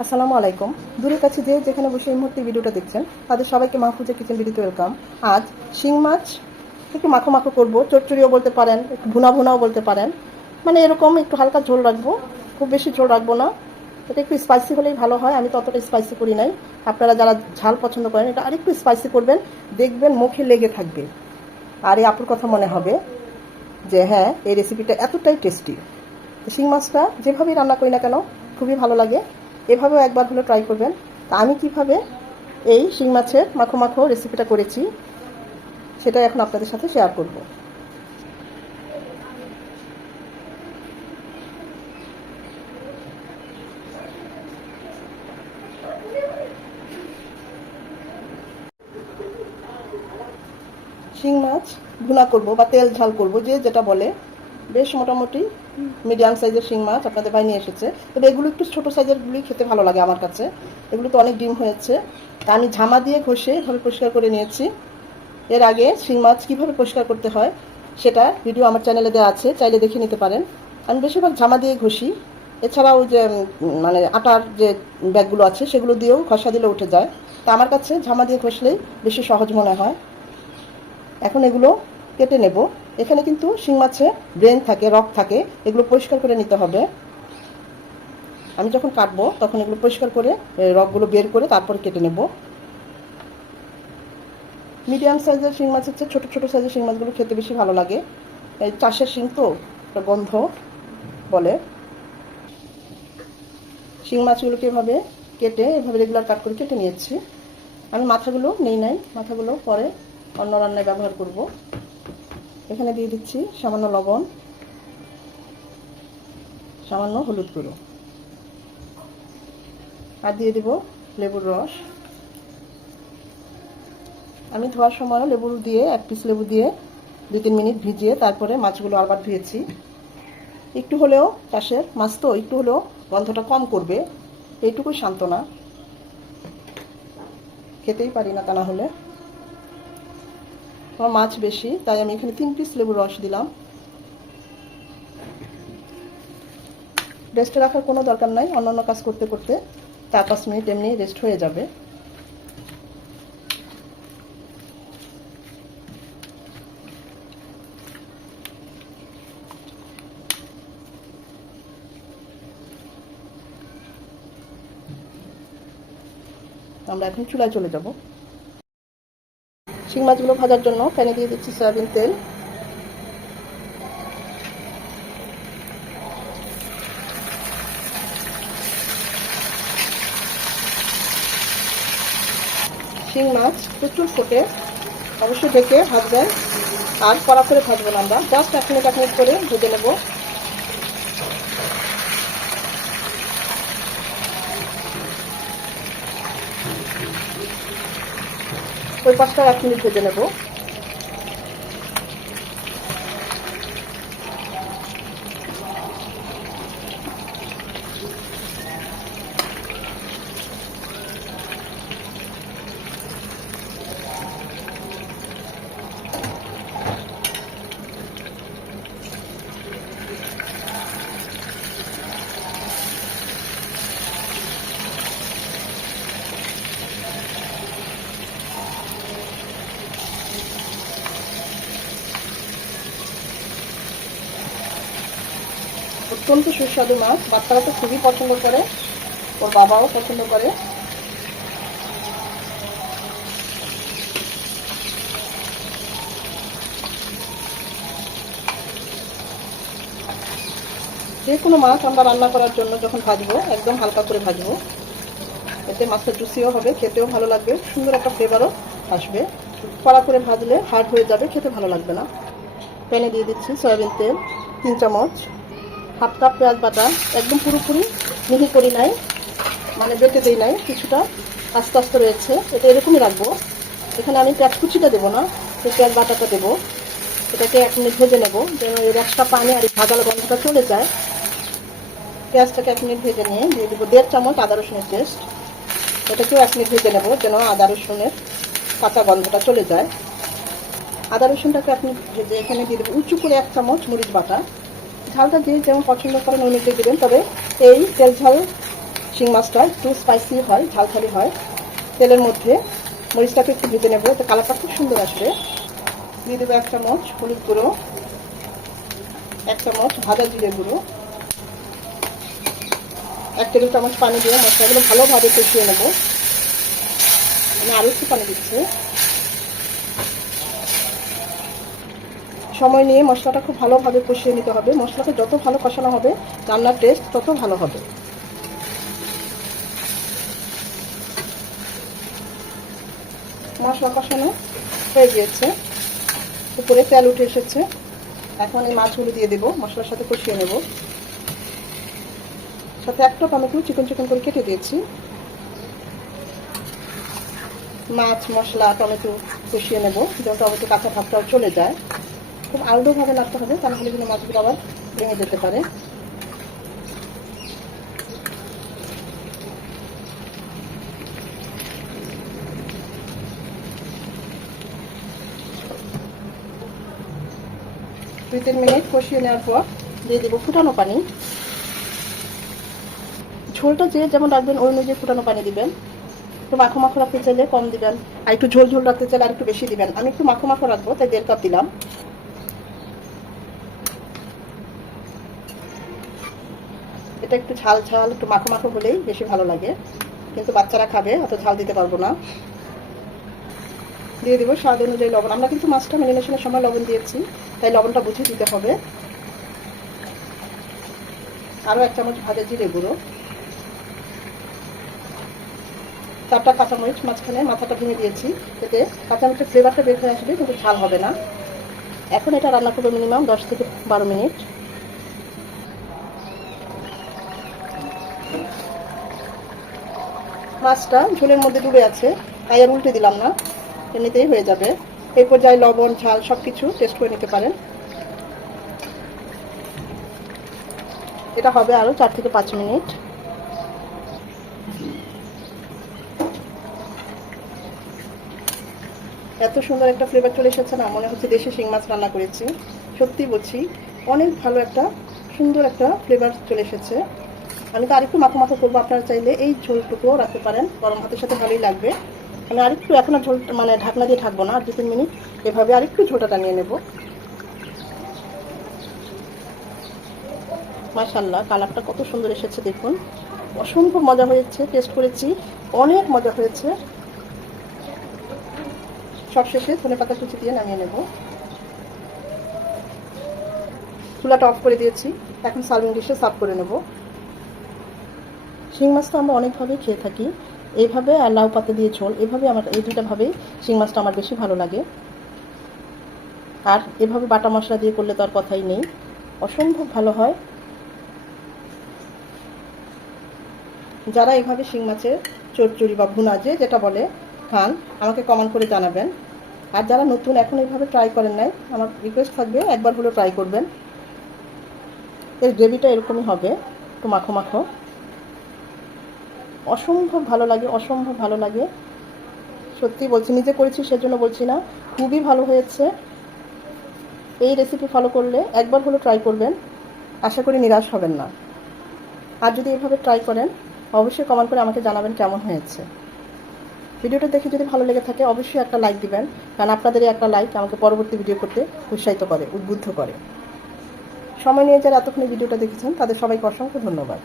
আসসালামু আলাইকুম। দূরের কাছে যে যেখানে বসে এই মুহূর্তে ভিডিওটা দেখছেন তাদের সবাইকে মাহফুজা কিচেন ভিডিওতে ওয়েলকাম। আজ শিং মাছ একটু মাখো মাখো করবো, চচ্চড়িও বলতে পারেন, একটু ভুনা ভুনাও বলতে পারেন। মানে এরকম একটু হালকা ঝোল রাখবো, খুব বেশি ঝোল রাখবো না। এটা একটু স্পাইসি হলেই ভালো হয়, আমি ততটা স্পাইসি করি নাই। আপনারা যারা ঝাল পছন্দ করেন এটা আরেকটু স্পাইসি করবেন, দেখবেন মুখে লেগে থাকবে। আর এই আপুর কথা মনে হবে যে হ্যাঁ, এই রেসিপিটা এতটাই টেস্টি। শিং মাছটা যেভাবেই রান্না করি না কেন খুবই ভালো লাগে, এভাবেও একবার হলে ট্রাই করবেন। তা আমি কিভাবে এই শিং মাছের মাখো মাখো রেসিপিটা করেছি সেটা এখন আপনাদের সাথে শেয়ার করব। শিং মাছ ভুনা করব বা তেল ঝাল করব, যে যেটা বলে। বেশ মোটামুটি মিডিয়াম সাইজের শিং মাছ আপনাদের ভাই নিয়ে এসেছে, তবে এগুলো একটু ছোটো সাইজেরগুলি খেতে ভালো লাগে আমার কাছে। এগুলো তো অনেক ডিম হয়েছে, তা আমি ঝামা দিয়ে ঘষে এভাবে পরিষ্কার করে নিয়েছি। এর আগে শিং মাছ কীভাবে পরিষ্কার করতে হয় সেটা ভিডিও আমার চ্যানেলে দেওয়া আছে, চাইলে দেখে নিতে পারেন। আমি বেশিরভাগ ঝামা দিয়ে ঘষি, এছাড়াও যে মানে আটার যে ব্যাগগুলো আছে সেগুলো দিয়েও ঘষা দিলে উঠে যায়। তা আমার কাছে ঝামা দিয়ে ঘষলেই বেশি সহজ মনে হয়। এখন এগুলো কেটে নেব। এখানে কিন্তু শিং মাছে ব্রেন থাকে, রক থাকে, এগুলো পরিষ্কার করে নিতে হবে। আমি যখন কাটবো তখন এগুলো পরিষ্কার করে রকগুলো বের করে তারপরে কেটে নেব। মিডিয়াম সাইজের শিং মাছের চেয়ে ছোটো ছোটো সাইজের শিং মাছগুলো খেতে বেশি ভালো লাগে। এই চাষের শিং তো, একটা গন্ধ বলে। শিং মাছগুলোকে এভাবে কেটে এভাবে রেগুলার কাট করে কেটে নিয়েছি। আমি মাথাগুলো নেই নাই, মাথাগুলো পরে অন্য রান্নায় ব্যবহার করব। এখানে দিয়ে দিচ্ছি সামান্য লবণ, সামান্য হলুদ গুঁড়ো, আর দিয়ে দেব লেবুর রস। আমি ধোয়ার সময় লেবু দিয়ে, এক পিস লেবু দিয়ে 2-3 মিনিট ভিজিয়ে তারপরে মাছগুলো আবার ধুয়েছি। একটু হলেও চাষের মাছ তো, একটু হলেও গন্ধটা কম করবে, এইটুকুই সান্ত্বনা। খেতেই পারি না তা না হলে। আমার মাছ বেশি, তাই আমি এখানে 3 পিস লেবুর রস দিলাম। রেস্টে রাখার কোনো দরকার নাই, অন্যান্য কাজ করতে করতে 4-5 মিনিট এমনি রেস্ট হয়ে যাবে। আমরা এখন চুলায় চলে যাব। শিং মাছগুলো ভাজার জন্য প্যানে দিয়ে দিচ্ছি সয়াবিন তেল। শিং মাছ প্রচুর ফোটে, অবশ্যই ঢেকে ভাজবেন, আর কড়া করে ভাজবো না, আমরা জাস্ট 1 মিনিট 1 মিনিট করে ভেজে নেব। ওই পাশটা 1 মিনিট ভেজে নেব। অত্যন্ত সুস্বাদু মাছ, বাচ্চারা তো খুবই পছন্দ করে, ওর বাবাও পছন্দ করে। যে কোনো মাছ আমরা রান্না করার জন্য যখন ভাজবো একদম হালকা করে ভাজবো, এতে মাছটা জুসিও হবে, খেতেও ভালো লাগবে, সুন্দর একটা ফ্লেভারও আসবে। কড়া করে ভাজলে হার্ড হয়ে যাবে, খেতে ভালো লাগবে না। প্যানে দিয়ে দিচ্ছি সয়াবিন তেল 3 চামচ, 1/2 কাপ পেঁয়াজ বাটা, একদম পুরোপুরি মিহি করি নাই, মানে বেটে দিই নাই, কিছুটা আস্তে আস্তে রয়েছে, এটা এরকমই রাখবো। এখানে আমি পেঁয়াজ কুচিটা দেবো না, পেঁয়াজ বাটাটা দেবো। এটাকে 1 মিনিট ভেজে নেবো, যেন এর একটা পানি আর ভাজালো গন্ধটা চলে যায়। পেঁয়াজটাকে 1 মিনিট ভেজে নিয়ে দিয়ে দেবো 1.5 চামচ আদা রসুনের পেস্ট। এটাকেও 1 মিনিট ভেজে নেবো, যেন আদা রসুনের কাঁচা গন্ধটা চলে যায়। আদা রসুনটাকে আপনি ভেজে এখানে দিয়ে দেবো উঁচু করে 1 চামচ মরিচ বাটা। ঝালটা যে যেমন পছন্দ করেন অনুযায়ী দেবেন, তবে এই তেল ঝাল শিং মাছটা একটু স্পাইসি হয়, ঝালঝালি হয়। তেলের মধ্যে মরিচটাকে একটু ভেজে নেবো, তো কালারটা খুব সুন্দর আসবে। দিয়ে দেবো 1 চামচ হলুদ গুঁড়ো, 1 চামচ ভাজা জিরে গুঁড়ো, 1 টেবিল চামচ পানি দিয়ে মশলাগুলো ভালোভাবে কষিয়ে নেবো। আমি আরও একটু পানি দিচ্ছি। সময় নিয়ে মশলাটা খুব ভালোভাবে কষিয়ে নিতে হবে। মশলাটা যত ভালো কষানো হবে রান্নার টেস্ট তত ভালো হবে। মশলা কষানো হয়ে গিয়েছে, উপরে তেল উঠে এসেছে। এখন এই মাছগুলো দিয়ে দেবো, মশলার সাথে কষিয়ে নেব। সাথে একটা টমেটো চিকন চিকন করে কেটে দিয়েছি। মাছ, মশলা, টমেটো কষিয়ে নেব যত টমেটো কাঁচা ভাবটাও চলে যায়। খুব আলতোভাবে নাড়তে হবে, তা নাহলে কিন্তু মাছগুলো আবার ভেঙে যেতে পারে। দুই 3 মিনিট কষিয়ে নেওয়ার পর দিয়ে দেবো ফুটানো পানি। ঝোলটা যে যেমন রাখবেন ওই অনুযায়ী ফুটানো পানি দিবেন। একটু মাখো মাখো রাখতে চাইলে কম দিবেন, আর একটু ঝোল ঝোল রাখতে চাইলে আর একটু বেশি দিবেন। আমি একটু মাখো মাখো রাখবো, তাই 1.5 কাপ দিলাম। এটা একটু ঝাল ঝাল, একটু মাখো মাখো হলেই বেশি ভালো লাগে, কিন্তু বাচ্চারা খাবে, অত ঝাল দিতে পারবো না। দিয়ে দেবো স্বাদ অনুযায়ী লবণ। আমরা কিন্তু মাছটা ম্যারিনেশনের সময় লবণ দিয়েছি, তাই লবণটা বুঝে দিতে হবে। আরও 1 চামচ ভাজা জিরে গুঁড়ো, 4টা কাঁচামরিচ মাঝখানে মাথাটা ভেঙে দিয়েছি, এতে কাঁচামরিচের ফ্লেভারটা বের হয়ে আসবে, কিন্তু ঝাল হবে না। এখন এটা রান্না করবো মিনিমাম 10 থেকে 12 মিনিট। মাছটা ঝোলের মধ্যে ডুবে আছে, তাই আর উল্টে দিলাম না, এমনিতেই হয়ে যাবে। এই পর্যায়ে লবণ ঝাল সব কিছু টেস্ট করে নিতে পারেন। এটা হবে আরও 4 থেকে 5 মিনিট। এত সুন্দর একটা ফ্লেভার চলে এসেছে না, মনে হচ্ছে দেশি শিং মাছ রান্না করেছি। সত্যি বলছি, অনেক ভালো একটা সুন্দর একটা ফ্লেভার চলে এসেছে। আমি তো আরেকটু মাখো মাখো করবো, আপনারা চাইলে এই ঝোলটুকুও রাখতে পারেন, গরম ভাতের সাথে ভালোই লাগবে। আমি আরেকটু এখন ঝোল মানে ঢাকনা দিয়ে ঢাকবো না, আর 2-3 মিনিট এভাবে আরেকটু ঝোলটা টানিয়ে নেব। মাশাআল্লাহ, কালারটা কত সুন্দর এসেছে দেখুন। অসম্ভব মজা হয়েছে, টেস্ট করেছি, অনেক মজা হয়েছে। সবশেষে ধনেপাতা কুচি দিয়ে নামিয়ে নেব। চুলাটা অফ করে দিয়েছি, এখন সার্ভিং ডিশে সার্ভ করে নেব। শিং মাছটা আমরা অনেকভাবেই খেয়ে থাকি, এইভাবে আর লাউ পাতা দিয়ে ঝোল, এভাবে আমার এই দুইটা ভাবেই শিং মাছটা আমার বেশি ভালো লাগে। আর এভাবে বাটা মশলা দিয়ে করলে তো আর কথাই নেই, অসম্ভব ভালো হয়। যারা এভাবে শিং মাছের চচ্চড়ি বা ভুনা যেটা বলে খান, আমাকে কমেন্ট করে জানাবেন। আর যারা নতুন এখন এইভাবে ট্রাই করেন নাই, আমার রিকোয়েস্ট থাকবে একবার হলেও ট্রাই করবেন। এর গ্রেভিটা এরকমই হবে, একটু মাখো মাখো, অসম্ভব ভালো লাগে, অসম্ভব ভালো লাগে। সত্যি বলছি, নিজে করেছি সেজন্য বলছি না, খুবই ভালো হয়েছে। এই রেসিপি ফলো করলে একবার হলেও ট্রাই করবেন, আশা করি নিরাশ হবেন না। আর যদি এভাবে ট্রাই করেন অবশ্যই কমেন্ট করে আমাকে জানাবেন কেমন হয়েছে। ভিডিওটা দেখে যদি ভালো লেগে থাকে অবশ্যই একটা লাইক দিবেন, কারণ আপনাদের এই একটা লাইক আমাকে পরবর্তী ভিডিও করতে উৎসাহিত করে, উদ্বুদ্ধ করে। সময় নিয়ে যারা এতক্ষণ ভিডিওটা দেখেছেন তাদের সবাইকে অসংখ্য ধন্যবাদ।